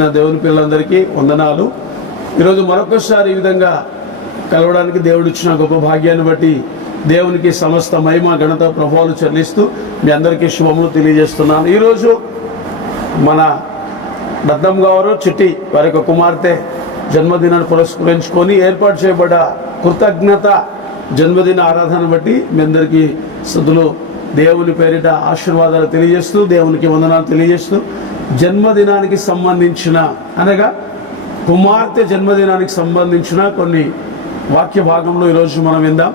నా దేవుని పిల్లలందరికీ వందనాలు. ఈరోజు మరొకసారి ఈ విధంగా కలవడానికి దేవుడు ఇచ్చిన గొప్ప భాగ్యాన్ని బట్టి దేవునికి సమస్త మహిమ ఘనత ప్రభావాలు చెల్లిస్తూ మీ అందరికీ శుభములు తెలియజేస్తున్నాను. ఈరోజు మన రత్నం గారు చిట్టి వారి యొక్క కుమార్తె జన్మదినాన్ని పురస్కరించుకొని ఏర్పాటు చేయబడ్డ కృతజ్ఞత జన్మదిన ఆరాధన బట్టి మీ అందరికీ స్థుతులు దేవుని పేరిట ఆశీర్వాదాలు తెలియజేస్తూ దేవునికి వందనాలు తెలియజేస్తూ జన్మదినానికి సంబంధించిన అనగా కుమార్తె జన్మదినానికి సంబంధించిన కొన్ని వాక్య భాగంలో ఈరోజు మనం విందాం.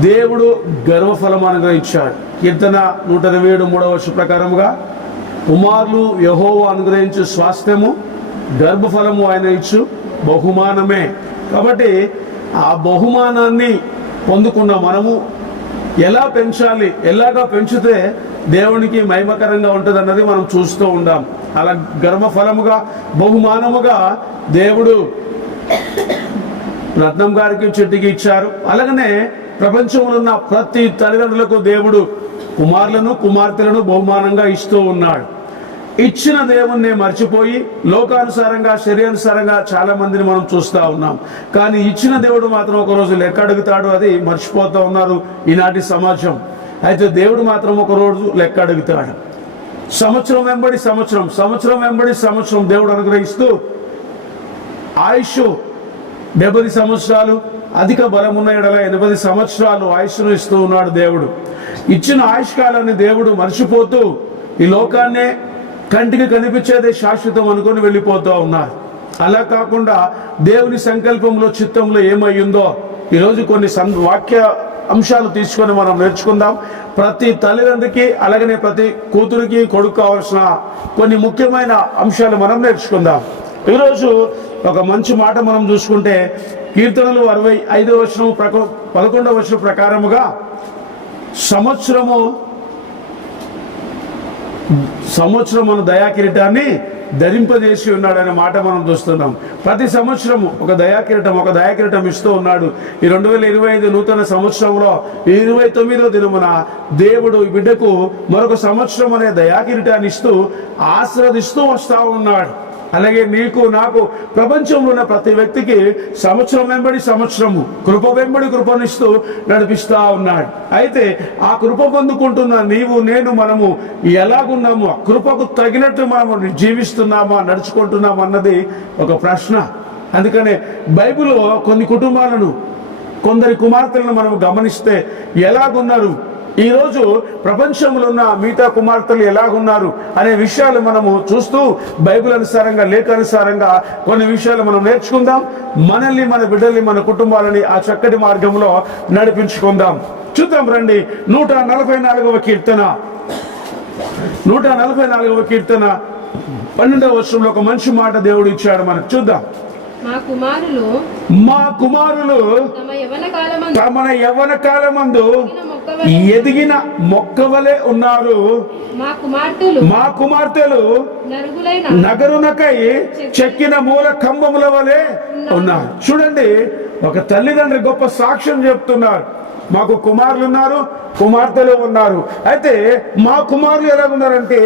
దేవుడు గర్వఫలం అనుగ్రహించాడు. కీర్తన నూట ఇరవై ఏడు మూడవ వర్ష ప్రకారముగా కుమారులు యహో అనుగ్రహించు స్వాస్థ్యము గర్భఫలము ఆయన ఇచ్చు బహుమానమే. కాబట్టి ఆ బహుమానాన్ని పొందుకున్న మనము ఎలా పెంచాలి ఎలాగా పెంచితే దేవునికి మహిమకరంగా ఉంటుంది అన్నది మనం చూస్తూ ఉండాం. అలా గర్భఫలముగా బహుమానముగా దేవుడు రత్నం గారికి చెట్టుకి ఇచ్చారు. అలాగనే ప్రపంచంలో ఉన్న ప్రతి తల్లిదండ్రులకు దేవుడు కుమారులను కుమార్తెలను బహుమానంగా ఇస్తూ ఉన్నాడు. ఇచ్చిన దేవుణ్ణి మర్చిపోయి లోకానుసారంగా శరీరానుసారంగా చాలా మందిని మనం చూస్తూ ఉన్నాం. కానీ ఇచ్చిన దేవుడు మాత్రం ఒక రోజు లెక్క అడుగుతాడు అది మర్చిపోతూ ఉన్నారు ఈనాటి సమాజం. అయితే దేవుడు మాత్రం ఒకరోజు లెక్క అడుగుతాడు. సంవత్సరం వెంబడి సంవత్సరం సంవత్సరం వెంబడి సంవత్సరం దేవుడు అనుగ్రహిస్తూ ఆయుష్ డెబ్బై సంవత్సరాలు అధిక బలమున్న ఎడల ఎనభై సంవత్సరాలు ఆయుష్ను ఇస్తూ ఉన్నాడు దేవుడు. ఇచ్చిన ఆయుష్కాలాన్ని దేవుడు మర్చిపోతూ ఈ లోకాన్నే కంటికి కనిపించేదే శాశ్వతం అనుకొని వెళ్ళిపోతూ ఉన్నారు అలా కాకుండా దేవుని సంకల్పంలో చిత్తంలో ఏమయ్యిందో ఈరోజు కొన్ని సం వాక్య అంశాలు తీసుకొని మనం నేర్చుకుందాం. ప్రతి తల్లిదండ్రికి అలాగనే ప్రతి కూతురికి కొడుకు కావాల్సిన కొన్ని ముఖ్యమైన అంశాలు మనం నేర్చుకుందాం. ఈరోజు ఒక మంచి మాట మనం చూసుకుంటే కీర్తనలు అరవై ఐదవ వచనం ప్రక పదకొండవ వచనం ప్రకారముగా సంవత్సరము సంవత్సరం మన దయాకిరీటాన్ని ధరింపజేసి ఉన్నాడనే మాట మనం చూస్తున్నాం. ప్రతి సంవత్సరం ఒక దయాకిరీటం ఒక దయాకిరీటం ఇస్తూ ఉన్నాడు. ఈ రెండు వేల ఇరవై ఐదు నూతన సంవత్సరంలో ఇరవై తొమ్మిదో దినమున దేవుడు బిడ్డకు మరొక సంవత్సరం అనే దయాకిరీటాన్ని ఇస్తూ ఆస్వాదిస్తూ వస్తూ ఉన్నాడు. అలాగే నీకు నాకు ప్రపంచంలో ఉన్న ప్రతి వ్యక్తికి సంవత్సరం వెంబడి సంవత్సరము కృప వెంబడి కృపనిస్తూ నడిపిస్తూ ఉన్నాడు. అయితే ఆ కృప పొందుకుంటున్న నీవు నేను మనము ఎలాగున్నాము ఆ కృపకు తగినట్టు మనము జీవిస్తున్నామా నడుచుకుంటున్నాము అన్నది ఒక ప్రశ్న. అందుకనే బైబిల్లో కొన్ని కుటుంబాలను కొందరి కుమార్తెలను మనం గమనిస్తే ఎలాగున్నారు? ఈరోజు ప్రపంచంలో ఉన్న మిగతా కుమార్తెలు ఎలాగున్నారు అనే విషయాలు మనము చూస్తూ బైబిల్ అనుసారంగా లేఖానుసారంగా కొన్ని విషయాలు మనం నేర్చుకుందాం. మనల్ని మన బిడ్డల్ని మన కుటుంబాలని ఆ చక్కటి మార్గంలో నడిపించుకుందాం. చూద్దాం రండి. నూట నలభై నాలుగవ కీర్తన. నూట నలభై నాలుగవ కీర్తన. పన్నెండవ వర్షంలో ఒక మంచి మాట దేవుడు ఇచ్చాడు మనకు. చూద్దాం. మా కుమారులు మా కుమారులు తమ యవన కాలమందు ఎదిగిన మొక్కవలే ఉన్నారు. మా కుమార్తెలు నగరునకై చెక్కిన మూల కంబముల వలె ఉన్నారు. చూడండి ఒక తల్లిదండ్రి గొప్ప సాక్ష్యం చెప్తున్నారు. మాకు కుమారులు ఉన్నారు కుమార్తెలు ఉన్నారు. అయితే మా కుమారులు ఎలా ఉన్నారంటే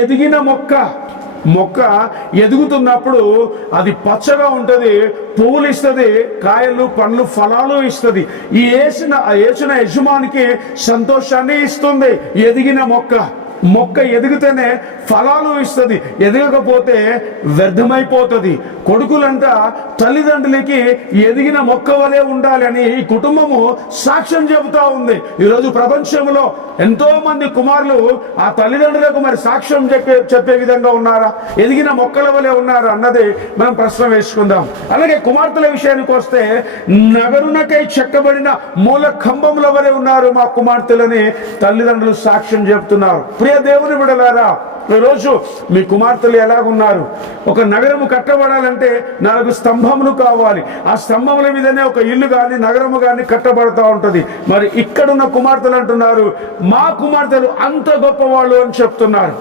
ఎదిగిన మొక్క మొక్క ఎదుగుతున్నప్పుడు అది పచ్చగా ఉంటుంది పువ్వులు ఇస్తుంది కాయలు పండ్లు ఫలాలు ఇస్తుంది. ఈ వేసిన వేసిన యజమానికి సంతోషాన్ని ఇస్తుంది ఎదిగిన మొక్క. మొక్క ఎదిగితేనే ఫలాలు ఇస్తుంది. ఎదగకపోతే వ్యర్థమైపోతుంది. కొడుకులంతా తల్లిదండ్రులకి ఎదిగిన మొక్క వలె ఉండాలి అని ఈ కుటుంబము సాక్ష్యం చెబుతా ఉంది. ఈరోజు ప్రపంచంలో ఎంతో మంది కుమారులు ఆ తల్లిదండ్రులకు మరి సాక్ష్యం చెప్పే చెప్పే విధంగా ఉన్నారా? ఎదిగిన మొక్కల వలె ఉన్నారా అన్నది మనం ప్రశ్న వేసుకుందాం. అలాగే కుమార్తెల విషయానికి వస్తే నగరునకై చెక్కబడిన మూల కంబముల వలె ఉన్నారు మా కుమార్తెలని తల్లిదండ్రులు సాక్ష్యం చెబుతున్నారు. ప్రియ దేవుని బిడలారా ఈరోజు మీ కుమార్తెలు ఎలాగున్నారు? ఒక నగరము కట్టబడాలంటే నాలుగు స్తంభములు కావాలి. ఆ స్తంభముల మీదనే ఒక ఇల్లు కానీ నగరము కానీ కట్టబడతా ఉంటుంది. మరి ఇక్కడున్న కుమార్తెలు అంటున్నారు మా కుమార్తెలు అంత గొప్పవాళ్ళు అని చెప్తున్నారు.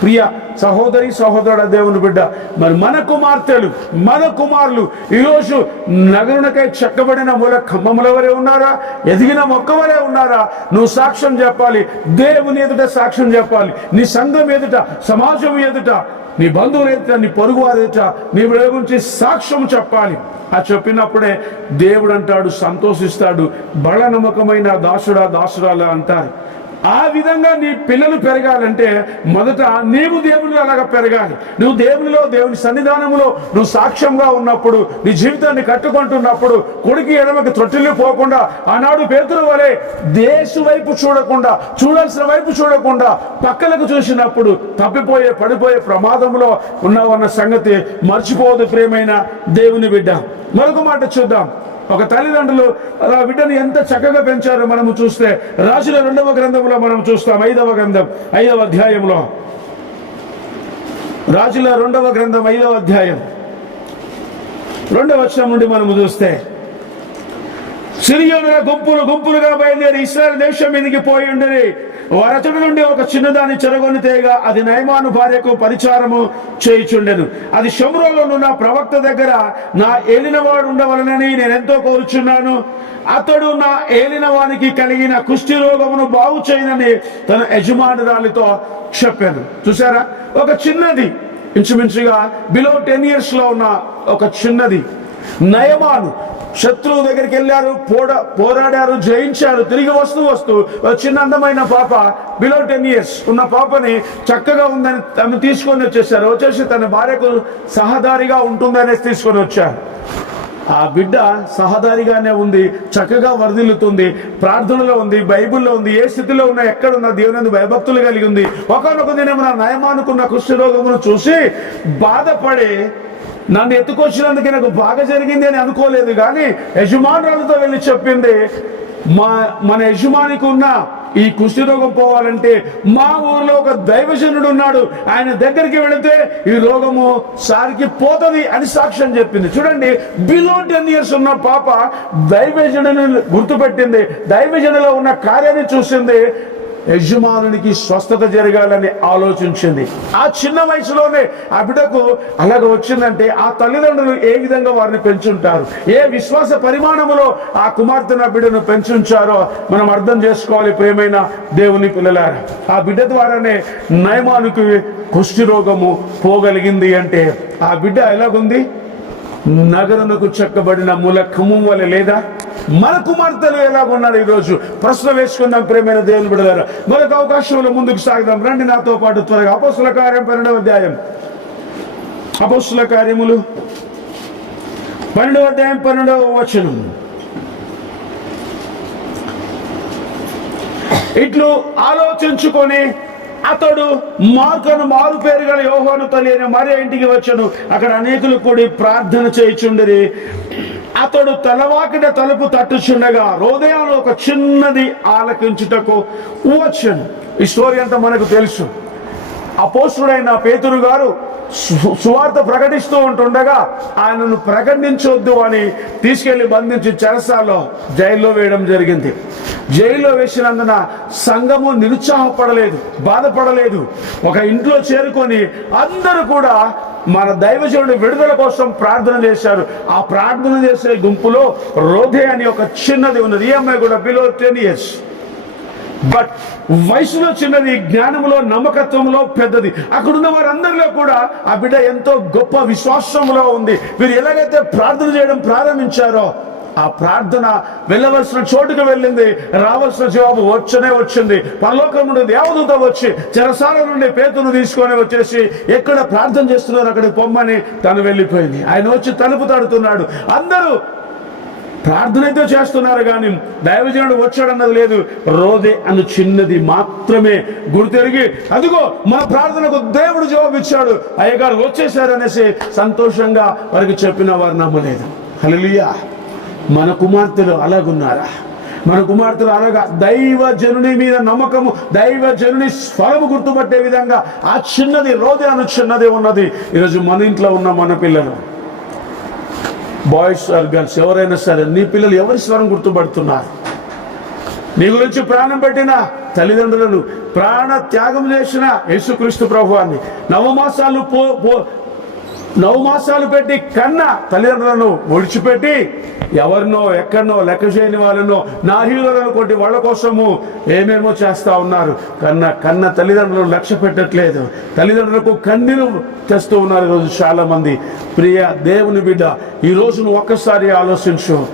ప్రియ సహోదరి సహోదరుడ దేవుని బిడ్డ మరి మన కుమార్తెలు మన కుమారులు ఈరోజు నగరునకై చెక్కబడిన మూల ఖమ్మముల వరే ఉన్నారా? ఎదిగిన మొక్క వరే ఉన్నారా? నువ్వు సాక్ష్యం చెప్పాలి దేవుని ఎదుట సాక్ష్యం చెప్పాలి. నీ సంఘం ఎదుట సమాజం ఎదుట నీ బంధువులు ఎదుట నీ పొరుగు వారి ఎదుట నీ గురించి సాక్ష్యం చెప్పాలి. ఆ చెప్పినప్పుడే దేవుడు అంటాడు సంతోషిస్తాడు బల నమ్మకమైన దాసుడా దాసురాలా అంటారు. ఆ విధంగా నీ పిల్లలు పెరగాలంటే మొదట నీవు దేవునిలో అలాగా పెరగాలి. నువ్వు దేవునిలో దేవుని సన్నిధానంలో నువ్వు సాక్ష్యంగా ఉన్నప్పుడు నీ జీవితాన్ని కట్టుకుంటున్నప్పుడు కొడుకు ఎడమకి తొట్టిల్లు పోకుండా ఆనాడు పేతుల వలె దేశం వైపు చూడకుండా చూడాల్సిన వైపు చూడకుండా పక్కలకు చూసినప్పుడు తప్పిపోయే పడిపోయే ప్రమాదంలో ఉన్నావన్న సంగతి మర్చిపోదు ప్రేమైన దేవుని బిడ్డ. మరొక మాట చూద్దాం. ఒక తల్లిదండ్రులు ఆ బిడ్డను ఎంత చక్కగా పెంచారో మనము చూస్తే రాజుల రెండవ గ్రంథంలో మనం చూస్తాం ఐదవ గ్రంథం ఐదవ అధ్యాయంలో రాజుల రెండవ గ్రంథం ఐదవ అధ్యాయం. రెండవ వచనం నుండి మనము చూస్తే సిరియోనుల గుంపులు గుంపులుగా బయలుదేరి ఇస్రాయల్ దేశం మీదకి పోయి ఉండని వరచడి నుండి ఒక చిన్నదాన్ని చెరగొని తేగా అది నయమాను భార్యకు పరిచారము చేయుచుండెను. అది శమురోలోనున్న ప్రవక్త దగ్గర నా ఏలినవాడు ఉండవలనని నేను ఎంతో కోరుచున్నాను. అతడు నా ఏలినవానికి కలిగిన కుష్టి రోగమును బాగు చేయనని తన యజమానురాలితో చెప్పాను. చూసారా ఒక చిన్నది ఇంచుమించుగా బిలో టెన్ ఇయర్స్లో ఉన్న ఒక చిన్నది నయమాను. శత్రువు దగ్గరికి వెళ్ళారు పోడ పోరాడారు జయించారు తిరిగి వస్తూ వస్తూ చిన్న అందమైన పాప బిలో టెన్ ఇయర్స్ ఉన్న పాపని చక్కగా ఉందని తను తీసుకొని వచ్చేసారు. వచ్చేసి తన భార్యకు సహదారిగా ఉంటుందనేసి తీసుకొని వచ్చారు. ఆ బిడ్డ సహదారిగానే ఉంది చక్కగా వరదిల్లుతుంది ప్రార్థనలో ఉంది బైబిల్లో ఉంది ఏ స్థితిలో ఉన్నా ఎక్కడున్నా దేవుని భయభక్తులు కలిగి ఉంది. ఒకనొక దినమున నయమానుకున్న కుష్ఠరోగమును చూసి బాధపడి నన్ను ఎత్తుకొచ్చినందుకు నాకు బాగా జరిగింది అని అనుకోలేదు కానీ యజమానురాలతో వెళ్ళి చెప్పింది మా మన యజమానికి ఉన్న ఈ కుష్ఠరోగం పోవాలంటే మా ఊర్లో ఒక దైవజనుడు ఉన్నాడు. ఆయన దగ్గరికి వెళితే ఈ రోగము సారికి పోతుంది అని సాక్ష్యం చెప్పింది. చూడండి బిలో టెన్ ఇయర్స్ ఉన్న పాప దైవజనుని గుర్తుపెట్టింది దైవజనులో ఉన్న కార్యాన్ని చూసింది. యజమానునికి స్వస్థత జరగాలని ఆలోచించింది. ఆ చిన్న వయసులోనే ఆ బిడ్డకు అలాగ వచ్చిందంటే ఆ తల్లిదండ్రులు ఏ విధంగా వారిని పెంచుంటారు? ఏ విశ్వాస పరిమాణములో ఆ కుమార్తెను ఆ బిడ్డను పెంచుంచారో మనం అర్థం చేసుకోవాలి ప్రేమైన దేవుని పిల్లలారా. ఆ బిడ్డ ద్వారానే నయమానికి కుష్టి రోగము పోగలిగింది అంటే ఆ బిడ్డ ఎలాగుంది? నగరముకు చెక్కబడిన మూలఖము ఖమ్మం వల్ల లేదా? మన కుమార్తెలు ఎలా ఉన్నారు ఈరోజు? ప్రశ్న వేసుకుందాం ప్రేమైన దేవుని బిడగారు మరొక అవకాశంలో ముందుకు సాగుదాం. రండి నాతో పాటు త్వరగా. అపోసుల కార్యం పన్నెండవ అధ్యాయం. అపోసుల కార్యములు పన్నెండవ అధ్యాయం పన్నెండవ వచనం. ఇట్లు ఆలోచించుకొని అతడు మార్కను మారు పేరు గల యోహోనుతో తల్లి మరే మరి ఇంటికి వచ్చాను. అక్కడ అనేకులు కూడి ప్రార్థన చేయుచుండరి. అతడు తలవాకిన తలుపు తట్టుచుండగా హృదయంలో ఒక చిన్నది ఆలకించుటకు వచ్చాను. ఈ స్టోరీ అంతా మనకు తెలుసు. అపోసుడైన పేతురు గారు సువార్త ప్రకటిస్తూ ఉంటుండగా ఆయనను ప్రకటించొద్దు అని తీసుకెళ్ళి బంధించి చెరసాలో జైల్లో వేయడం జరిగింది. జైల్లో వేసినందున సంఘము నిరుత్సాహపడలేదు బాధపడలేదు. ఒక ఇంట్లో చేరుకొని అందరూ కూడా మన దైవజనుడి విడుదల కోసం ప్రార్థన చేశారు. ఆ ప్రార్థన చేసే గుంపులో రోధే అని ఒక చిన్నది ఉన్నది. ఈ అమ్మాయి కూడా బిలో టెన్ ఇయర్స్. బట్ వయసులో చిన్నది జ్ఞానంలో నమ్మకత్వంలో పెద్దది. అక్కడున్న వారందరిలో కూడా ఆ బిడ్డ ఎంతో గొప్ప విశ్వాసంలో ఉంది. వీరు ఎలాగైతే ప్రార్థన చేయడం ప్రారంభించారో ఆ ప్రార్థన వెళ్ళవలసిన చోటుకు వెళ్ళింది. రావాల్సిన జవాబు వచ్చనే వచ్చింది. పరలోకం నుండి దేవదూత వచ్చి చెరసాల నుండి పేతును తీసుకొని వచ్చేసి ఎక్కడ ప్రార్థన చేస్తున్నారు అక్కడికి పొమ్మని తను వెళ్ళిపోయింది. ఆయన వచ్చి తలుపు తడుతున్నాడు. అందరూ ప్రార్థన అయితే చేస్తున్నారు కానీ దైవజనుడు వచ్చాడన్నది లేదు. రోదే అను చిన్నది మాత్రమే గుర్తెరిగి అదిగో మన ప్రార్థనకు దేవుడు జవాబిచ్చాడు. అయ్యగారు వచ్చేశారనేసి సంతోషంగా వారికి చెప్పిన వారు నమ్మలేదు. హల్లెలూయా. మన కుమార్తెలు అలాగున్నారా? మన కుమార్తెలు అలాగా దైవ జనుని మీద నమ్మకము దైవ జనుని స్వరము గుర్తుపట్టే విధంగా ఆ చిన్నది రోదే అను చిన్నది ఉన్నది. ఈరోజు మన ఇంట్లో ఉన్న మన పిల్లలు బాయ్స్ ఆర్ గర్ల్స్ ఎవరైనా సరే నీ పిల్లలు ఎవరి స్వరం గుర్తుపడుతున్నారు? నీ గురించి ప్రాణం పెట్టిన తల్లిదండ్రులను ప్రాణ త్యాగం చేసిన యేసుక్రీస్తు ప్రభువాన్ని నవమాసాలు పో పో నవమాసాలు పెట్టి కన్న తల్లిదండ్రులను ఒడిచిపెట్టి ఎవరినో ఎక్కడనో లెక్క చేయని వాళ్ళనో నా హీరోలను కొట్టి వాళ్ళ కోసము ఏమేమో చేస్తా ఉన్నారు. కన్న కన్న తల్లిదండ్రులను లక్ష్య పెట్టట్లేదు. తల్లిదండ్రులకు కన్నీరు తెస్తూ ఉన్నారు ఈరోజు చాలామంది. ప్రియ దేవుని బిడ్డ ఈ నువ్వు ఒక్కసారి ఆలోచించు.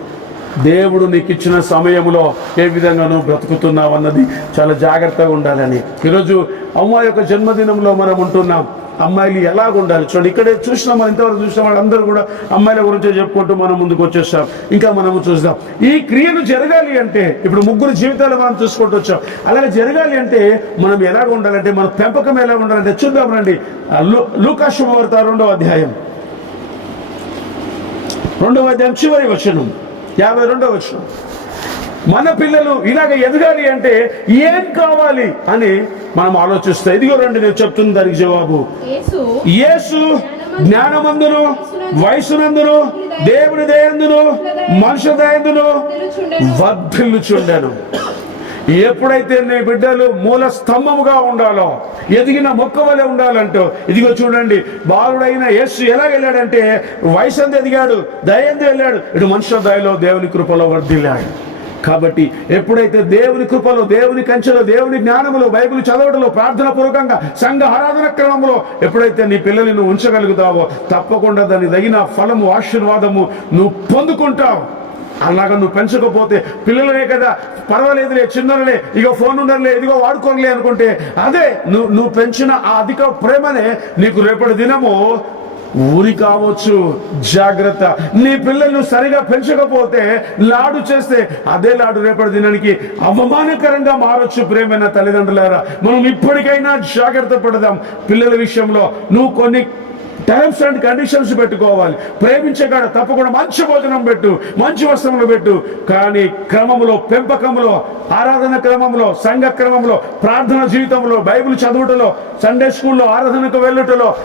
దేవుడు నీకు ఇచ్చిన సమయంలో ఏ విధంగా నువ్వు బ్రతుకుతున్నావు అన్నది చాలా జాగ్రత్తగా ఉండాలని. ఈరోజు అమ్మ యొక్క జన్మదినంలో మనం ఉంటున్నాం. అమ్మాయిలు ఎలాగ ఉండాలి? చూడండి ఇక్కడే చూసిన మనం ఇంతవరకు చూసిన వాళ్ళందరూ కూడా అమ్మాయిల గురించి చెప్పుకుంటూ మనం ముందుకు వచ్చేస్తాం ఇంకా మనము చూద్దాం. ఈ క్రియలు జరగాలి అంటే ఇప్పుడు ముగ్గురు జీవితాలు మనం చూసుకుంటూ వచ్చాం. అలాగే జరగాలి అంటే మనం ఎలాగ ఉండాలంటే మన పెంపకం ఎలా ఉండాలంటే చూద్దాం రండి. ఆ లూ- వార్త రెండవ అధ్యాయం. రెండవ అధ్యాయం చివరి వచనం. యాభై రెండవ వచనం. మన పిల్లలు ఇలాగ ఎదగాలి అంటే ఏం కావాలి అని మనం ఆలోచిస్తే ఇదిగో రండి నేను చెప్తున్న దానికి జవాబు. యేసు జ్ఞానమందును వయసునందును దేవుని దయందును మనుషుల దయందును తెలుచుండెను. వర్ధిల్లుచుండెను. ఎప్పుడైతే నీ బిడ్డలు మూల స్తంభముగా ఉండాలో ఎదిగిన మొక్క వలె ఉండాలంటూ ఇదిగో చూడండి బాలుడైన యేసు ఎలా వెళ్ళాడంటే వయసు ఎదిగాడు దయంతో వెళ్ళాడు ఇటు మనుషుల దయలో దేవుని కృపలో వర్ధిల్లాడు. కాబట్టి ఎప్పుడైతే దేవుని కృపలో దేవుని కంచెలో దేవుని జ్ఞానములో బైబిల్ చదవడంలో ప్రార్థన పూర్వకంగా సంఘ ఆరాధన క్రమంలో ఎప్పుడైతే నీ పిల్లల్ని నువ్వు ఉంచగలుగుతావో తప్పకుండా దాన్ని తగిన ఫలము ఆశీర్వాదము నువ్వు పొందుకుంటావు. అలాగా నువ్వు పెంచకపోతే పిల్లలనే కదా పర్వాలేదులే చిన్నలే ఇగో ఫోన్ ఉండలే ఇదిగో వాడుకోనులే అనుకుంటే అదే నువ్వు నువ్వు పెంచిన ఆ అధిక ప్రేమనే నీకు రేపటి దినము ఊరి కావచ్చు జాగ్రత్త. నీ పిల్లలు సరిగా పెంచకపోతే లాడు చేస్తే అదే లాడు రేపటి దినానికి అవమానకరంగా మారొచ్చు ప్రేమైన తల్లిదండ్రులారా. మనం ఇప్పటికైనా జాగ్రత్త పడదాం. పిల్లల విషయంలో నువ్వు కొన్ని టర్మ్స్ అండ్ కండిషన్స్ పెట్టుకోవాలి. ప్రేమించగాడ తప్పకుండా మంచి భోజనం పెట్టు మంచి వస్త్రములు పెట్టు. కానీ క్రమంలో పెంపకంలో ఆరాధన క్రమంలో సంఘ క్రమంలో ప్రార్థన జీవితంలో బైబిల్ చదువుటలో సండే స్కూల్లో ఆరాధనకు వెళ్ళుటలో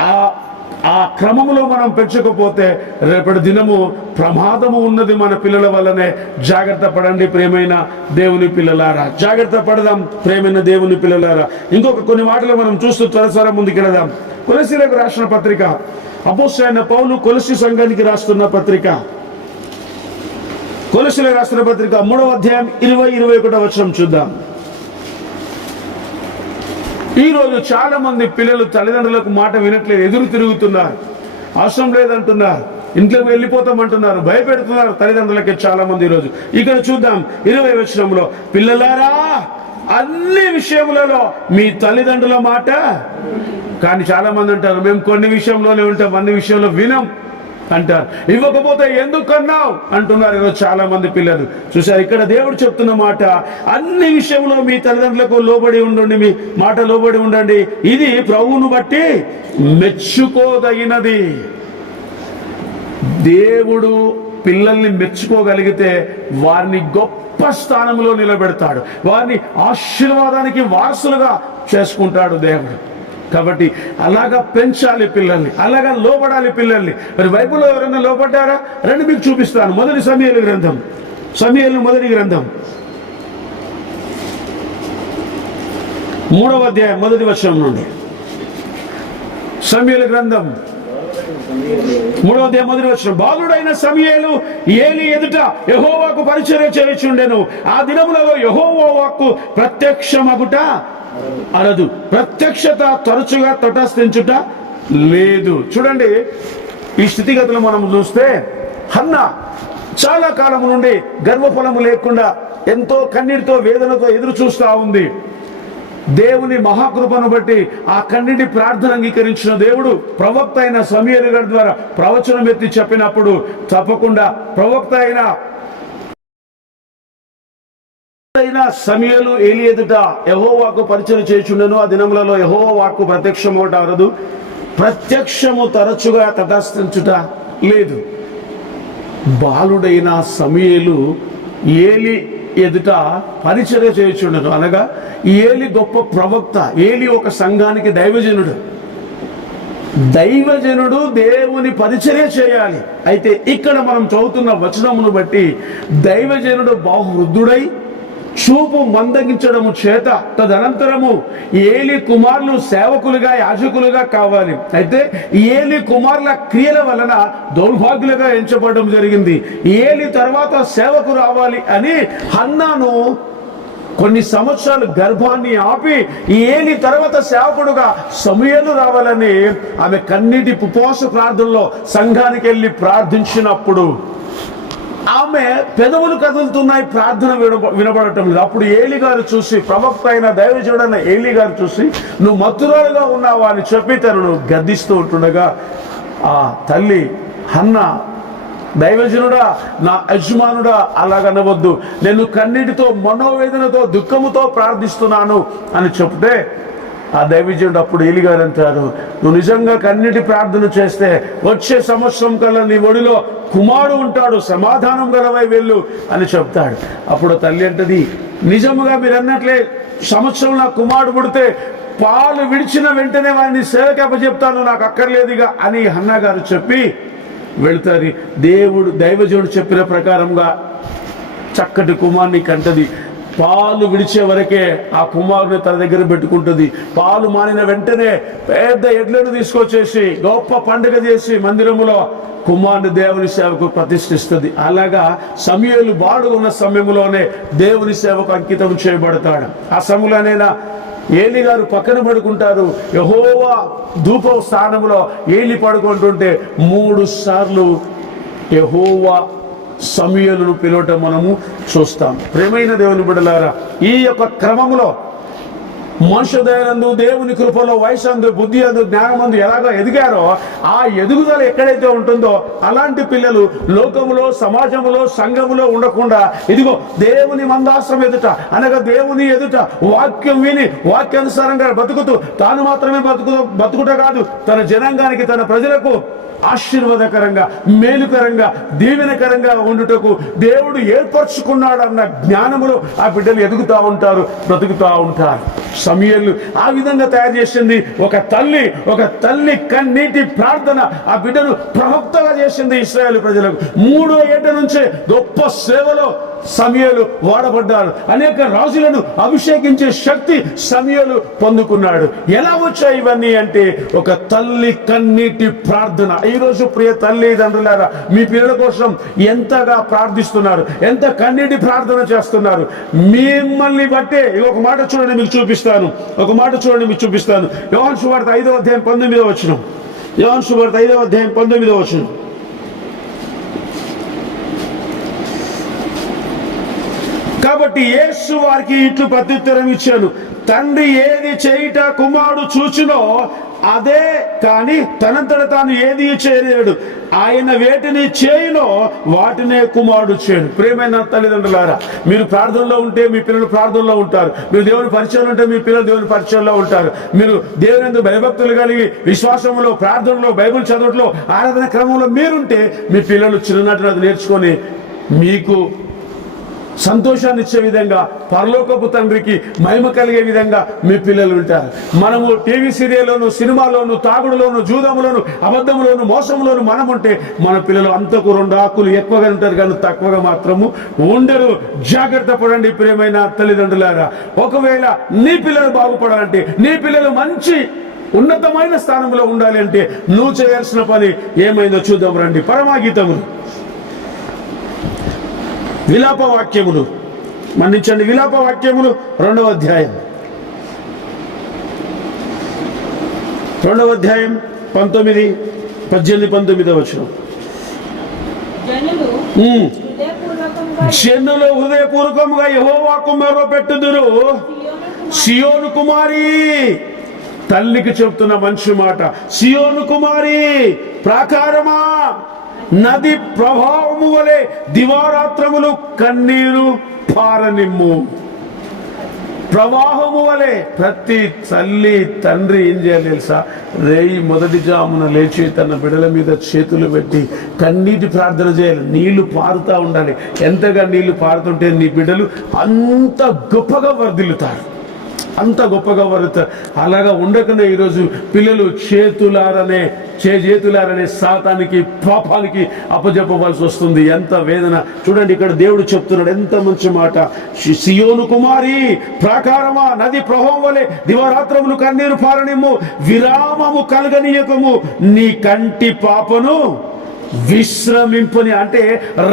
ఆ ఆ క్రమములో మనం పెంచకపోతే రేపటి దినము ప్రమాదము ఉన్నది మన పిల్లల వల్లనే. జాగ్రత్త పడండి ప్రేమైన దేవుని పిల్లలారా. జాగ్రత్త పడదాం ప్రేమైన దేవుని పిల్లలారా. ఇంకొక కొన్ని మాటలు మనం చూస్తూ త్వర త్వర ముందుకెళదాం. కొలసీలకు రాసిన పత్రిక. అపోసైన పౌలు కొలసి సంఘానికి రాస్తున్న పత్రిక. కొలసిలో రాసిన పత్రిక మూడవ అధ్యాయం ఇరవై ఇరవై ఒకటో వచ్చం చూద్దాం. ఈరోజు చాలా మంది పిల్లలు తల్లిదండ్రులకు మాట వినట్లేదు ఎదురు తిరుగుతున్నారు. అవసరం లేదంటున్నారు. ఇంట్లోకి వెళ్ళిపోతామంటున్నారు. భయపెడుతున్నారు తల్లిదండ్రులకి చాలా మంది ఈరోజు. ఇక్కడ చూద్దాం ఇరవై వచనంలో పిల్లలారా అన్ని విషయములలో మీ తల్లిదండ్రుల మాట కానీ చాలా మంది అంటారు మేము కొన్ని విషయంలోనే ఉంటాం అన్ని విషయంలో వినం. అంటారు. ఇవ్వకపోతే ఎందుకు అన్నావు? అంటున్నారు. ఈరోజు చాలా మంది పిల్లలు. చూసారు ఇక్కడ దేవుడు చెప్తున్న మాట అన్ని విషయంలో మీ తల్లిదండ్రులకు లోబడి ఉండండి మీ మాట లోబడి ఉండండి. ఇది ప్రభువును బట్టి మెచ్చుకోదగినది. దేవుడు పిల్లల్ని మెచ్చుకోగలిగితే వారిని గొప్ప స్థానంలో నిలబెడతాడు. వారిని ఆశీర్వాదానికి వారసులుగా చేసుకుంటాడు దేవుడు. కాబట్టి అలాగా పెంచాలి పిల్లల్ని అలాగా లోపడాలి పిల్లల్ని. మరి బైబిల్లో ఎవరైనా లోపడ్డారా రెండు మీకు చూపిస్తాను. మొదటి సమయాల గ్రంథం. సమయాలు మొదటి గ్రంథం. మూడవ అధ్యాయం మొదటి వర్షం నుండి. సమయాల గ్రంథం. మూడవ అధ్యాయం మొదటి వర్షం బాలుడైన సమయలు ఏలి ఎదుట యహోవాకు పరిచయం చేయుచుండెను. ఆ దినములలో యహోవాకు ప్రత్యక్షమగుట అనదు. ప్రత్యక్షత తరచుగా తటస్థించుట లేదు. చూడండి ఈ స్థితిగతులు మనం చూస్తే హన్న చాలా కాలం నుండి గర్వఫలము లేకుండా ఎంతో కన్నీటితో వేదనతో ఎదురు చూస్తా ఉంది. దేవుని మహాకృపను బట్టి ఆ కన్నిటి ప్రార్థన అంగీకరించిన దేవుడు ప్రవక్త అయిన సమీర్ గారి ద్వారా ప్రవచనం ఎత్తి చెప్పినప్పుడు తప్పకుండా ప్రవక్త అయిన ఎప్పుడైనా సమయలు ఏలి ఎదుట యహోవాకు పరిచయం చేయుచుండెను ఆ దినములలో యహోవా వాక్కు ప్రత్యక్షమోట ప్రత్యక్షము తరచుగా తటస్థించుట లేదు. బాలుడైన సమయలు ఏలి ఎదుట పరిచర్య చేయుచుండదు అనగా ఏలి గొప్ప ప్రవక్త ఏలి ఒక సంఘానికి దైవజనుడు. దైవజనుడు దేవుని పరిచర్య చేయాలి. అయితే ఇక్కడ మనం చదువుతున్న వచనమును బట్టి దైవజనుడు బహువృద్ధుడై చూపు మందగించడము చేత తదనంతరము ఏలి కుమారులు సేవకులుగా యాజకులుగా కావాలి. అయితే ఏలి కుమారుల క్రియల వలన దౌర్భాగ్యులుగా ఎంచబడడం జరిగింది. ఏలి తర్వాత సేవకు రావాలి అని హన్నాను కొన్ని సంవత్సరాలు గర్భాన్ని ఆపి ఈ ఏలి తర్వాత సేవకుడుగా సమయలు రావాలని ఆమె కన్నీటి ఉపవాస ప్రార్థనలో సంఘానికి వెళ్ళి ప్రార్థించినప్పుడు ఆమె పెదవులు కదులుతున్నాయి ప్రార్థన వినబడటం లేదు. అప్పుడు ఏలి గారు చూసి ప్రవక్త అయిన దైవజుడైన ఏలి గారు చూసి నువ్వు మత్తురాలుగా ఉన్నావా? అని చెప్పి తనను గద్దిస్తూ ఉంటుండగా ఆ తల్లి హన్న దైవజనుడా నా యజమానుడా అలాగనవద్దు. నేను కన్నీటితో మనోవేదనతో దుఃఖముతో ప్రార్థిస్తున్నాను అని చెప్తే ఆ దైవజనుడు అప్పుడు ఏలిగారు అంటారు నువ్వు నిజంగా కన్నిటి ప్రార్థన చేస్తే వచ్చే సంవత్సరం కల్లా నీ ఒడిలో కుమారుడు ఉంటాడు సమాధానం గలవై వెళ్ళు అని చెప్తాడు. అప్పుడు తల్లి అంటది నిజముగా మీరు అన్నట్లే సంవత్సరం నా కుమారుడు పుడితే పాలు విడిచిన వెంటనే వాడిని సేవకేప అప్పచెప్తాను నాకు అక్కర్లేదుగా అని అన్నగారు చెప్పి వెళ్తారు. దేవుడు దైవజనుడు చెప్పిన ప్రకారంగా చక్కటి కుమార్ని కంటది. పాలు విడిచే వరకే ఆ కుమారుని తన దగ్గర పెట్టుకుంటుంది. పాలు మానిన వెంటనే పెద్ద ఎడ్లను తీసుకొచ్చేసి గొప్ప పండుగ చేసి మందిరములో కుమారుని దేవుని సేవకు ప్రతిష్ఠిస్తుంది. అలాగా సమయాలు బాడుగున్న సమయంలోనే దేవుని సేవకు అంకితం చేయబడతాడు. ఆ సమయంలోనైనా ఏలి గారు పక్కన పడుకుంటారు. యహోవా ధూప స్థానంలో ఏలి పడుకుంటుంటే మూడు సార్లు యహోవా సమయలను పిలవటం మనము చూస్తాం. ప్రేమైన దేవుని బిడలారా ఈ యొక్క క్రమంలో మనుష్య దయనందు దేవుని కృపలో వయసు అందు బుద్ధి అందు జ్ఞానమందు ఎలాగో ఎదిగారో ఆ ఎదుగుదల ఎక్కడైతే ఉంటుందో అలాంటి పిల్లలు లోకములో సమాజములో సంఘములో ఉండకుండా ఇదిగో దేవుని మందాశ్రం ఎదుట అనగా దేవుని ఎదుట వాక్యం విని వాక్యానుసారంగా బతుకుతూ తాను మాత్రమే బతుకు బతుకుట కాదు తన జనాంగానికి తన ప్రజలకు ఆశీర్వాదకరంగా మేలుకరంగా దీవెనకరంగా ఉండుటకు దేవుడు ఏర్పరచుకున్నాడన్న జ్ఞానములో ఆ బిడ్డలు ఎదుగుతూ ఉంటారు బ్రతుకుతూ ఉంటారు. సమయలు ఆ విధంగా తయారు చేసింది ఒక తల్లి ఒక తల్లి కన్నీటి ప్రార్థన ఆ బిడ్డను ప్రవక్తగా చేసింది ఇస్రాయేల్ ప్రజలకు. మూడో ఏట నుంచే గొప్ప సేవలో సమయలు వాడబడ్డారు అనేక రాజులను అభిషేకించే శక్తి సమయలు పొందుకున్నాడు. ఎలా వచ్చాయి ఇవన్నీ అంటే ఒక తల్లి కన్నీటి ప్రార్థన. ఈ రోజు ప్రియ తల్లిదండ్రులారా మీ పిల్లల కోసం ఎంతగా ప్రార్థిస్తున్నారు ఎంత కన్నీటి ప్రార్థన చేస్తున్నారు మిమ్మల్ని బట్టే ఒక మాట చూడండి మీకు చూపిస్తాను. ఒక మాట చూడండి మీకు చూపిస్తాను. యోహన్ సువార్త ఐదవ అధ్యాయం పంతొమ్మిదో వచ్చిన యోహన్ సువార్త ఐదవ అధ్యాయం పంతొమ్మిదో వచ్చిన కాబట్టి యేసు వారికి ఇట్లు ప్రత్యుత్తరం ఇచ్చాను తండ్రి ఏది చేయుట కుమారుడు చూచునో అదే కానీ తనంతట తాను ఏది చేయలేడు. ఆయన వేటిని చేయునో వాటినే కుమారుడు చేయడు. ప్రేమైన తల్లిదండ్రులారా మీరు ప్రార్థనలో ఉంటే మీ పిల్లలు ప్రార్థనలో ఉంటారు. మీరు దేవుని పరిచయం ఉంటే మీ పిల్లలు దేవుని పరిచయంలో ఉంటారు. మీరు దేవుని ఎందుకు భయభక్తులు కలిగి విశ్వాసంలో ప్రార్థనలో బైబిల్ చదవట్లో ఆరాధన క్రమంలో మీరుంటే మీ పిల్లలు చిన్ననాటి అది నేర్చుకొని మీకు సంతోషాన్ని ఇచ్చే విధంగా పరలోకపు తండ్రికి మహిమ కలిగే విధంగా మీ పిల్లలు ఉంటారు. మనము టీవీ సీరియల్లోను సినిమాలోను తాగుడులోను జూదములోను అబద్ధములోను మోసంలోను మనం ఉంటే మన పిల్లలు అంతకు రెండు ఆకులు ఎక్కువగా ఉంటారు కానీ తక్కువగా మాత్రము ఉండరు. జాగ్రత్త పడండి ప్రియమైన తల్లిదండ్రులారా. ఒకవేళ నీ పిల్లలు బాగుపడాలంటే నీ పిల్లలు మంచి ఉన్నతమైన స్థానంలో ఉండాలి అంటే నువ్వు చేయాల్సిన పని ఏమైందో చూద్దాం రండి. పరమాగీతము విలాప వాక్యములు మన్నించండి విలాప వాక్యములు రెండవ అధ్యాయం. రెండవ అధ్యాయం పంతొమ్మిది పద్దెనిమిది పంతొమ్మిది వచ్చిన జనులు హృదయపూర్వకంగా యహోవా కుమారు పెట్టుదురు. సియోను కుమారి. తల్లికి చెప్తున్న మంచి మాట సియోను కుమారి ప్రాకారమా? నది ప్రభావము వలె దివారాత్రములు కన్నీరు పారనిమ్ము. ప్రవాహము వలె ప్రతి తల్లి తండ్రి ఏం చేయాలి తెలుసా? రేయి మొదటి జామున లేచి తన బిడల మీద చేతులు పెట్టి కన్నీటి ప్రార్థన చేయాలి. నీళ్ళు పారుతా ఉండాలి. ఎంతగా నీళ్ళు పారుతుంటే నీ బిడ్డలు అంత గొప్పగా వర్ధిల్లుతారు. అంత గొప్పగా వారు అలాగా ఉండకనే ఈరోజు పిల్లలు చేతులారనే చే చేతులారనే శాతానికి పాపానికి అప్పజెప్పవలసి వస్తుంది. ఎంత వేదన. చూడండి ఇక్కడ దేవుడు చెప్తున్నాడు ఎంత మంచి మాట. సియోను కుమారి ప్రాకారమా నది ప్రవాహం వలె దివరాత్రములు కన్నీరు పారనిమ్ము విరామము కలగనీయకము నీ కంటి పాపను విశ్రమింపుని. అంటే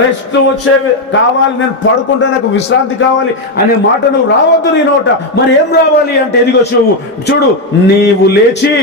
రెస్ట్ వచ్చే కావాలి నేను పడుకుంటే నాకు విశ్రాంతి కావాలి అనే మాట నువ్వు రావద్దు నీ నోట. మరి ఏం రావాలి అంటే ఎదిగొచ్చు చూడు నీవు లేచి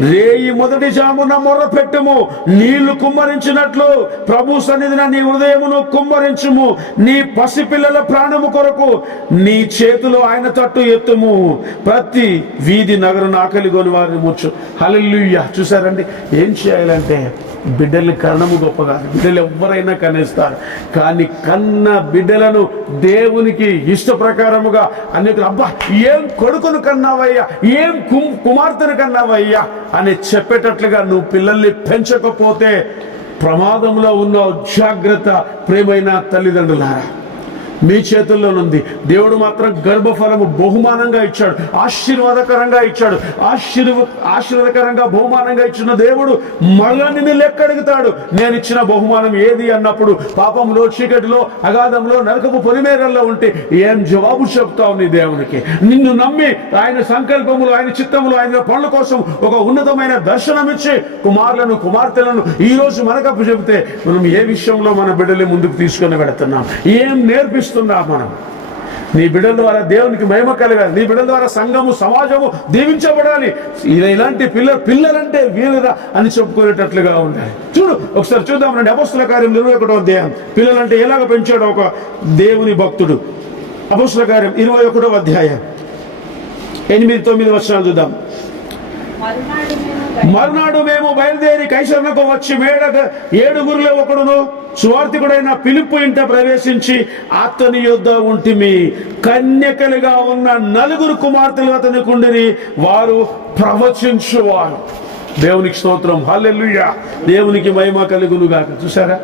రేయి మొదటి జామున మొర్ర పెట్టుము నీళ్ళు కుమ్మరించినట్లు ప్రభు సన్నిధిన నీ హృదయమును కుమ్మరించుము నీ పసిపిల్లల ప్రాణము కొరకు నీ చేతిలో ఆయన తట్టు ఎత్తుము. ప్రతి వీధి నగరం ఆకలి కొని వారిని ముచ్చు. హల్లెలూయా. చూసారండి ఏం చేయాలంటే బిడ్డలు కనము గొప్ప కాదు. బిడ్డలు ఎవరైనా కనేస్తారు. కానీ కన్న బిడ్డలను దేవునికి ఇష్ట ప్రకారముగా అనేకులు అబ్బా ఏం కొడుకును కన్నావయ్యా? ఏం కుమార్తెను కన్నావయ్యా? అని చెప్పేటట్లుగా నువ్వు పిల్లల్ని పెంచకపోతే ప్రమాదంలో ఉన్న జాగ్రత్త ప్రేమైన తల్లిదండ్రులారా. మీ చేతుల్లోనుంది. దేవుడు మాత్రం గర్భఫలము బహుమానంగా ఇచ్చాడు. ఆశీర్వాదకరంగా ఇచ్చాడు. ఆశీర్వ ఆశీర్వాదకరంగా బహుమానంగా ఇచ్చిన దేవుడు మళ్ళా నిన్ను లెక్కడుగుతాడు. నేను ఇచ్చిన బహుమానం ఏది అన్నప్పుడు పాపంలో చీకటిలో అగాధంలో నరకపు పొలిమేరల్లో ఉంటే ఏం జవాబు చెప్తావు నీ దేవునికి? నిన్ను నమ్మి ఆయన సంకల్పములు ఆయన చిత్తములు ఆయన పనుల కోసం ఒక ఉన్నతమైన దర్శనం ఇచ్చి కుమారులను కుమార్తెలను ఈ రోజు మనకప్పు చెబితే మనం ఏ విషయంలో మన బిడ్డలే ముందుకు తీసుకొని పెడుతున్నాం ఏం నేర్పిస్తున్నాం మనం. నీ బిడ్డల ద్వారా దేవునికి మహిమ కలగాలి. నీ బిడ్డల ద్వారా సంఘము సమాజము దీవించబడాలి. ఇలా ఇలాంటి పిల్ల పిల్లలంటే వీలురా అని చెప్పుకునేటట్లుగా ఉండాలి. చూడు ఒకసారి చూద్దాం రండి. అపస్తుల కార్యం ఇరవై ఒకటో అధ్యాయం. పిల్లలంటే ఎలాగ పెంచాడు ఒక దేవుని భక్తుడు? అపస్తుల కార్యం ఇరవై ఒకటో అధ్యాయం. ఎనిమిది తొమ్మిది వర్షాలు చూద్దాం. మరునాడు మేము మరునాడు మేము బయలుదేరి కైసరణకు వచ్చి మేడ ఏడుగురిలో ఒకడును సువార్థికుడైన పిలుపు ఇంట ప్రవేశించి అతని యొద్ద ఉంటిమి కన్యకలుగా ఉన్న నలుగురు కుమార్తెలు అతని కుండిని వారు ప్రవచించువారు. దేవునికి స్తోత్రం. హల్లెల్లుయ్యా దేవునికి మహిమ కలుగును గాక చూసారా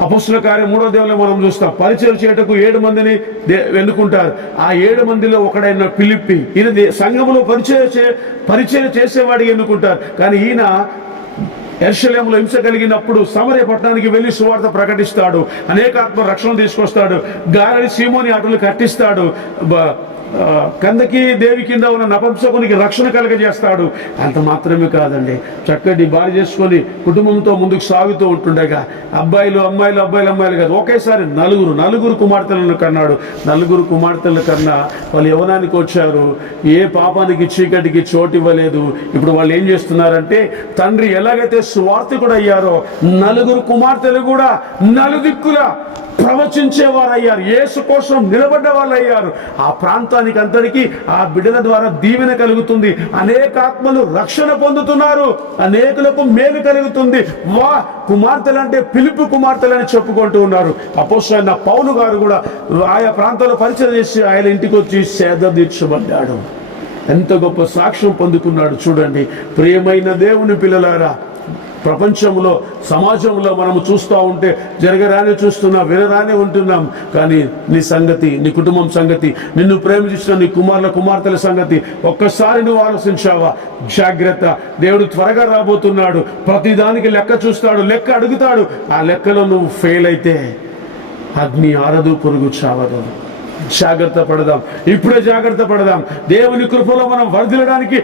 అపస్తుల కార్యం మూడో దేవులో మనం చూస్తాం. పరిచయం చేయటకు ఏడు మందిని దే- ఎన్నుకుంటారు. ఆ ఏడు మందిలో ఒకడైన పిలిప్పి ఈయన సంఘములో పరిచయం చే పరిచయం చేసేవాడికి ఎన్నుకుంటారు. కానీ ఈయన ఎర్షలేములో హింస కలిగినప్పుడు సమరయ పట్టణానికి వెళ్ళి సువార్త ప్రకటిస్తాడు. అనేక ఆత్మ రక్షణ తీసుకొస్తాడు. గాలి సీమోని ఆటలు కట్టిస్తాడు. బ- కందకి దేవి కింద ఉన్న నపంసకునికి రక్షణ కలగజేస్తాడు. అంత మాత్రమే కాదండి. చక్కటి బారి చేసుకొని కుటుంబంతో ముందుకు సాగుతూ ఉంటుండగా అబ్బాయిలు అమ్మాయిలు అబ్బాయిలు అమ్మాయిలు కాదు ఒకేసారి నలుగురు నలుగురు కుమార్తెలను కన్నాడు. నలుగురు కుమార్తెల కన్నా వాళ్ళు యవనానికి వచ్చారు. ఏ పాపానికి చీకటికి చోటు ఇవ్వలేదు. ఇప్పుడు వాళ్ళు ఏం చేస్తున్నారంటే తండ్రి ఎలాగైతే స్వార్థకుడు అయ్యారో నలుగురు కుమార్తెలు కూడా నలుదిక్కుల ప్రవచించేవారయ్యారు. యేసు కోసం నిలబడ్డ వాళ్ళు అయ్యారు ఆ ప్రాంతానికి అంతటికి ఆ బిడ్డల ద్వారా దీవెన కలుగుతుంది. అనేక ఆత్మలు రక్షణ పొందుతున్నారు. అనేకులకు మేలు కలుగుతుంది. వా కుమార్తెలు అంటే పిలుపు కుమార్తెలు అని చెప్పుకుంటూ ఉన్నారు. అపోసైన పౌలు గారు కూడా ఆయా ప్రాంతాల్లో పరిచయం చేసి ఆయన ఇంటికి వచ్చి సేద దీక్షబడ్డాడు ఎంత గొప్ప సాక్ష్యం పొందుకున్నాడు చూడండి. ప్రియమైన దేవుని పిల్లలారా ప్రపంచంలో సమాజంలో మనము చూస్తూ ఉంటే జరగరాని చూస్తున్నా వినరాని ఉంటున్నాం. కానీ నీ సంగతి నీ కుటుంబం సంగతి నిన్ను ప్రేమించిన నీ కుమారుల కుమార్తెల సంగతి ఒక్కసారి నువ్వు ఆలోచించావా? జాగ్రత్త. దేవుడు త్వరగా రాబోతున్నాడు. ప్రతిదానికి లెక్క చూస్తాడు లెక్క అడుగుతాడు. ఆ లెక్కలో నువ్వు ఫెయిల్ అయితే అగ్ని ఆరదు పొరుగు చావదు. జాగ్రత్త పడదాం. ఇప్పుడే జాగ్రత్త పడదాం. దేవుని కృపలో మనం వర్ధిల్లడానికి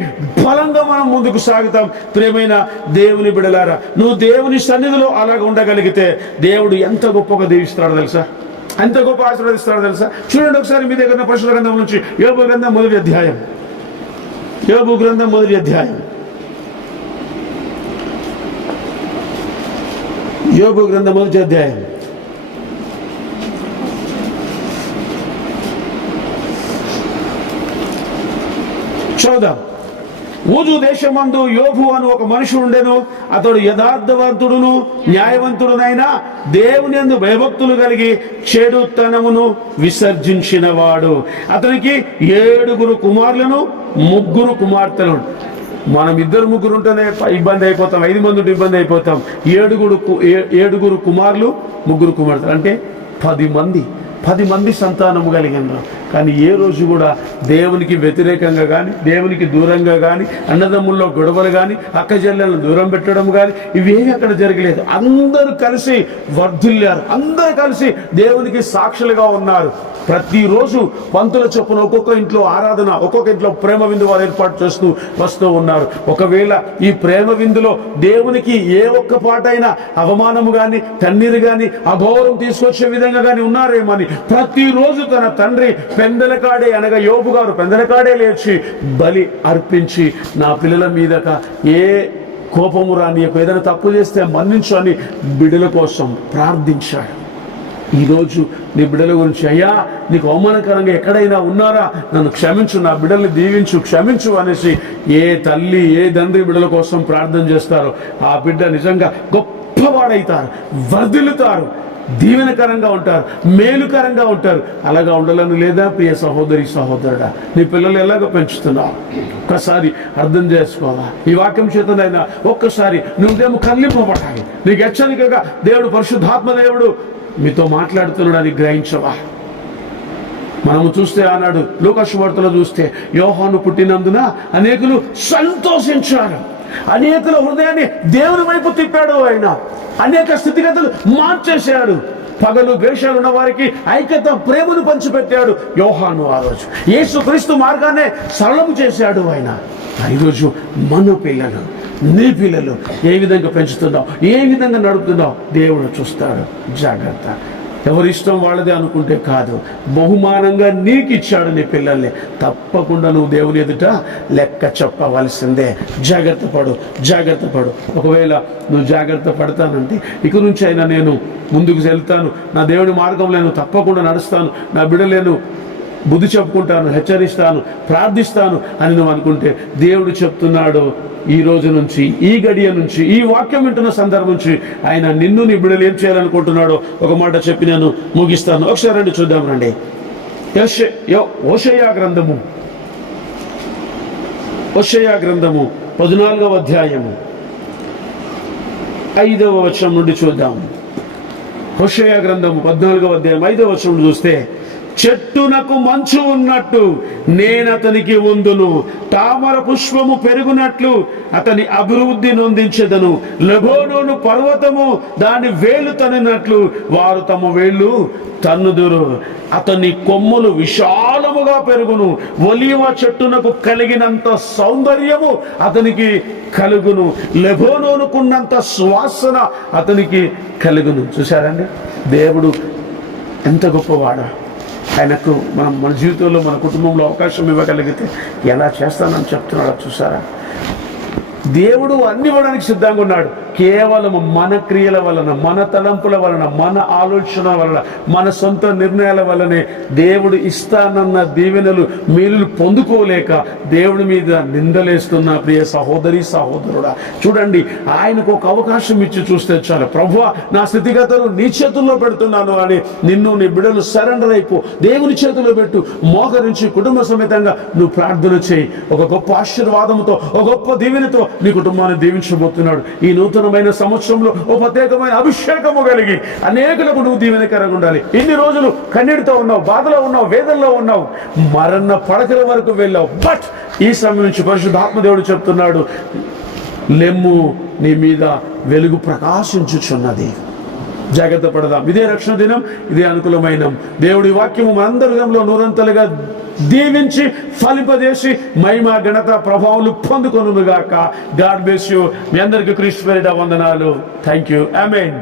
బలంగా మనం ముందుకు సాగుతాం. ప్రేమైన దేవుని బిడలారా నువ్వు దేవుని సన్నిధిలో అలాగ ఉండగలిగితే దేవుడు ఎంత గొప్పగా దీవిస్తాడో తెలుసా? ఎంత గొప్ప ఆశీర్వదిస్తాడో తెలుసా? చూడండి ఒకసారి మీ దగ్గర పశుల గ్రంథం నుంచి యోగు గ్రంథం మొదటి అధ్యాయం. యోగు గ్రంథం మొదటి అధ్యాయం. యోగు గ్రంథం మొదటి అధ్యాయం. చదువుదాం ఊజు దేశమందు యోగు అని ఒక మనుషుడు ఉండెను. అతడు యథార్థవంతుడును న్యాయవంతుడునైనా దేవుని ఎందు భయభక్తులు కలిగి చెడుతనమును విసర్జించినవాడు. అతనికి ఏడుగురు కుమారులను ముగ్గురు కుమార్తెలు మనం ఇద్దరు ముగ్గురు ఉంటేనే ఇబ్బంది అయిపోతాం ఐదు మంది ఉంటే ఇబ్బంది అయిపోతాం. ఏడుగురు ఏడుగురు కుమారులు ముగ్గురు కుమార్తెలు. అంటే పది మంది. పది మంది సంతానము కలిగినారు. కానీ ఏ రోజు కూడా దేవునికి వ్యతిరేకంగా కానీ దేవునికి దూరంగా కానీ అన్నదమ్ముల్లో గొడవలు కానీ అక్కజల్లెలను దూరం పెట్టడం కానీ ఇవేమి అక్కడ జరగలేదు. అందరూ కలిసి వర్ధిల్లారు. అందరూ కలిసి దేవునికి సాక్షులుగా ఉన్నారు. ప్రతిరోజు పంతుల చొప్పున ఒక్కొక్క ఇంట్లో ఆరాధన ఒక్కొక్క ఇంట్లో ప్రేమ విందు వారు ఏర్పాటు చేస్తూ వస్తూ ఉన్నారు. ఒకవేళ ఈ ప్రేమ విందులో దేవునికి ఏ ఒక్క పాటైనా అవమానము కానీ కన్నీరు కానీ అఘోరం తీసుకొచ్చే విధంగా కానీ ఉన్నారేమని ప్రతిరోజు తన తండ్రి పెందలకాడే అనగా యోబు గారు పెందలకాడే లేచి బలి అర్పించి నా పిల్లల మీదక ఏ కోపము రానియకు ఏదైనా తప్పు చేస్తే మన్నించు అని బిడ్డల కోసం ప్రార్థించాడు. ఈరోజు నీ బిడ్డల గురించి అయ్యా నీకు అవమానకరంగా ఎక్కడైనా ఉన్నారా? నన్ను క్షమించు నా బిడ్డల్ని దీవించు క్షమించు అనేసి ఏ తల్లి ఏ తండ్రి బిడ్డల కోసం ప్రార్థన చేస్తారో ఆ బిడ్డ నిజంగా గొప్పవాడైతారు వర్ధిల్లుతారు. దీవెనకరంగా ఉంటారు మేలుకరంగా ఉంటారు. అలాగా ఉండాలని లేదా ప్రియ సహోదరి సహోదరుడా నీ పిల్లలు ఎలాగ పెంచుతున్నావు ఒక్కసారి అర్థం చేసుకోవాలా? ఈ వాక్యం చేతనైనా ఒక్కసారి నువ్వేమో కల్లింపబడాలి నీకు హెచ్చరికగా దేవుడు పరిశుద్ధాత్మ దేవుడు మీతో మాట్లాడుతున్నాడు అని గ్రహించవా? మనము చూస్తే ఆనాడు లోకశువార్తలు చూస్తే యోహాను పుట్టినందున అనేకులు సంతోషించారు. అనేకుల హృదయాన్ని దేవుని వైపు తిప్పాడు ఆయన. అనేక స్థితిగతులు మార్చేశాడు. పగలు ద్వేషాలు ఉన్న వారికి ఐక్యత ప్రేమను పంచిపెట్టాడు యోహాను ఆ రోజు. యేసు క్రీస్తు మార్గాన్నే సరళము చేశాడు ఆయన. ఈరోజు మన పిల్లలు నీ పిల్లలు ఏ విధంగా పెంచుతున్నావు ఏ విధంగా నడుపుతున్నావు దేవుడు చూస్తాడు. జాగ్రత్త. ఎవరి ఇష్టం వాళ్ళదే అనుకుంటే కాదు. బహుమానంగా నీకు ఇచ్చాడు నీ పిల్లల్ని. తప్పకుండా నువ్వు దేవుని ఎదుట లెక్క చెప్పవలసిందే. జాగ్రత్త పడు జాగ్రత్త పడు. ఒకవేళ నువ్వు జాగ్రత్త పడతానంటే ఇక నుంచి అయినా నేను ముందుకు వెళ్తాను. నా దేవుని మార్గంలో నేను తప్పకుండా నడుస్తాను. నా బిడ్డలేను బుద్ధి చెప్పుకుంటాను హెచ్చరిస్తాను ప్రార్థిస్తాను అని నువ్వు అనుకుంటే దేవుడు చెప్తున్నాడు ఈ రోజు నుంచి ఈ గడియ నుంచి ఈ వాక్యం వింటున్న సందర్భం నుంచి ఆయన నిన్ను నీ బిడ్డలు ఏం చేయాలనుకుంటున్నాడో ఒక మాట చెప్పి నేను ముగిస్తాను. ఒకసారి రండి చూద్దాం రండి. ఓషయా యో- గ్రంథము. ఓషయా గ్రంథము పద్నాలుగవ అధ్యాయము. ఐదవ వచనం నుండి చూద్దాం. హుషయ గ్రంథము పద్నాలుగవ అధ్యాయం ఐదవ వచనం చూస్తే చెట్టునకు మంచు ఉన్నట్టు నేను అతనికి ఉందును. తామర పుష్పము పెరుగునట్లు అతని అభివృద్ధి నొందించదను. లెబోనోను పర్వతము దాని వేలు తనినట్లు వారు తమ వేళ్ళు తన్నుదురు. అతని కొమ్ములు విశాలముగా పెరుగును. ఒలివ చెట్టునకు కలిగినంత సౌందర్యము అతనికి కలుగును. లెబోనోనుకున్నంత సువాసన అతనికి కలుగును. చూశారండి? దేవుడు ఎంత గొప్పవాడా? ఆయనకు మనం మన జీవితంలో మన కుటుంబంలో అవకాశం ఇవ్వగలిగితే ఎలా చేస్తానని చెప్తున్నాడో చూసారా? దేవుడు అన్ని ఇవ్వడానికి సిద్ధంగా ఉన్నాడు. కేవలం మన క్రియల వలన మన తలంపుల వలన మన ఆలోచన వలన మన సొంత నిర్ణయాల వలనే దేవుడు ఇస్తానన్న దీవెనలు మేలులు పొందుకోలేక దేవుడి మీద నిందలేస్తున్న ప్రియ సహోదరి సహోదరుడా. చూడండి ఆయనకు ఒక అవకాశం ఇచ్చి చూస్తే చాలు. ప్రభు నా స్థితిగతులు నీ చేతుల్లో పెడుతున్నాను అని నిన్ను నీ బిడ్డలు సరెండర్ అయిపో దేవుని చేతిలో పెట్టు మోకరించి కుటుంబ సమేతంగా నువ్వు ప్రార్థన చేయి. ఒక గొప్ప ఆశీర్వాదంతో ఒక గొప్ప దీవెనతో నీ కుటుంబాన్ని దీవించబోతున్నాడు. ఈ నూతనమైన సంవత్సరంలో ఓ ప్రత్యేకమైన అభిషేకము కలిగి అనేకులకు నువ్వు దీవెనకరంగా ఉండాలి. ఇన్ని రోజులు కన్నీటితో ఉన్నావు బాధలో ఉన్నావు వేదనలో ఉన్నావు మరణ పడకల వరకు వెళ్ళావు. బట్ ఈ సమయం నుంచి పరిశుద్ధాత్మదేవుడు చెప్తున్నాడు లెమ్ము నీ మీద వెలుగు ప్రకాశించుచున్నది. జాగ్రత్త పడదాం. ఇదే రక్షణ దినం ఇదే అనుకూలమైన దేవుడి వాక్యము మనందరి హృదయంలో నూరంతలుగా దీవించి ఫలింపజేసి మహిమ ఘనత ప్రభావాలు పొందుకొనుగాక గాడ్ బేస్ యూ. మీ అందరికీ క్రీస్తు వందనాలు. Thank you amen